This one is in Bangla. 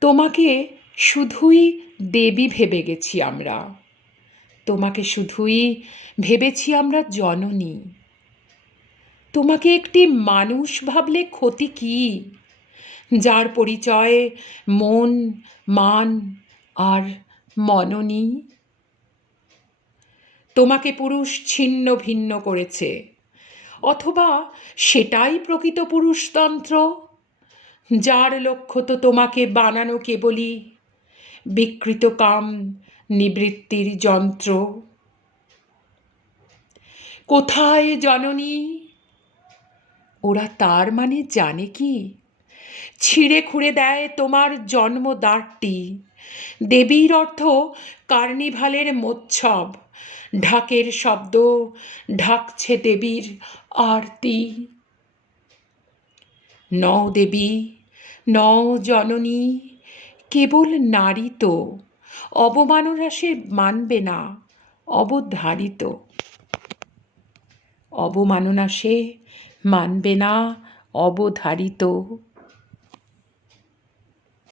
তোমাকে শুধুই দেবী ভেবে গেছি আমরা। তোমাকে শুধুই ভেবেছি আমরা জননী। তোমাকে একটি মানুষ ভাবলে ক্ষতি কী? যার পরিচয় মন, মান আর মননী। তোমাকে পুরুষ ছিন্ন ভিন্ন করেছে। অথবা সেটাই প্রকৃত পুরুষতন্ত্র? যার লক্ষ্য তো তোমাকে বানানো কেবলই বিকৃত কাম, নিবৃত্তির যন্ত্র। কোথায় জননী? ওরা তার মানে জানে কি? ছিঁড়ে খুঁড়ে দেয় তোমার জন্মদ্বারটি দেবীর অর্থ কার্নিভালের মোচ্ছব। ঢাকের শব্দ ঢাকছে দেবীর আরতি। নও দেবী জননী, কেবল নারী তো অবমাননা সে মানবে না, অবধারিত। অবমাননা সে মানবে না, অবধারিত।